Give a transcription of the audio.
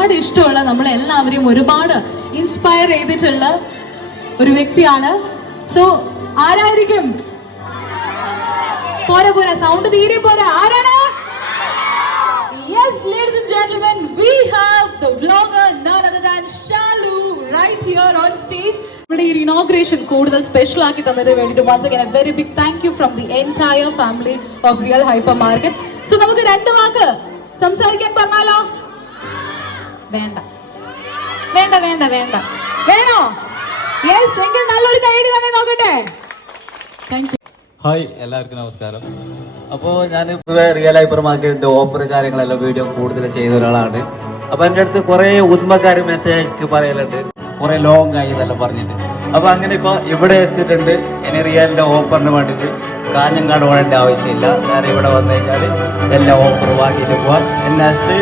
ഒരുപാട് ഇഷ്ടമുള്ള നമ്മളെല്ലാവരെയും ഒരുപാട് ഇൻസ്പയർ ചെയ്തിട്ടുള്ള ഒരു വ്യക്തിയാണ്. സോ ആരായിരിക്കും? പോരാ പോരാ, സൗണ്ട് തീരെ പോരാ. ആരാണ്? Yes, ladies and gentlemen, we have the vlogger none other than Shalu right here on stage. നമ്മുടെ ഈ ഇനോഗ്രേഷൻ കൂടുതൽ സ്പെഷ്യൽ ആക്കി തന്നതിന് വേണ്ടിയിട്ട് once again a very big thank you from the entire family of Real Hyper Market. So നമുക്ക് രണ്ട് വാക്ക് സംസാരിക്കാൻ പറഞ്ഞാലോ? വേണ്ട വേണ്ട വേണ്ട വേണ്ട വേണോ? യെസ്, എങ്കിൽ നല്ലൊരു കൈയ്യടി തന്നെ നോക്കട്ടെ. Thank you. ഹായ്, എല്ലാവർക്കും നമസ്കാരം. അപ്പോൾ ഞാൻ പൊതുവെ റിയൽ ഹൈപ്പർ മാർക്കറ്റിൻ്റെ ഓഫർ കാര്യങ്ങളെല്ലാം വീഡിയോ കൂടുതൽ ചെയ്ത ഒരാളാണ്. അപ്പോൾ എൻ്റെ അടുത്ത് കുറേ ഉദ്മക്കാർ മെസ്സേജ് പറയലുണ്ട്, കുറേ ലോങ് ആയി എന്നെല്ലാം പറഞ്ഞിട്ട്. അപ്പോൾ അങ്ങനെ ഇപ്പോൾ ഇവിടെ എത്തിയിട്ടുണ്ട്. ഇനി റിയലിൻ്റെ ഓഫറിന് വേണ്ടിയിട്ട് കാഞ്ഞങ്ങാട് ഓടേണ്ട ആവശ്യമില്ല. ഞാൻ ഇവിടെ വന്നു കഴിഞ്ഞാൽ എല്ലാ ഓഫർ വാങ്ങിയിട്ട് പോവാം. നെക്സ്റ്റ്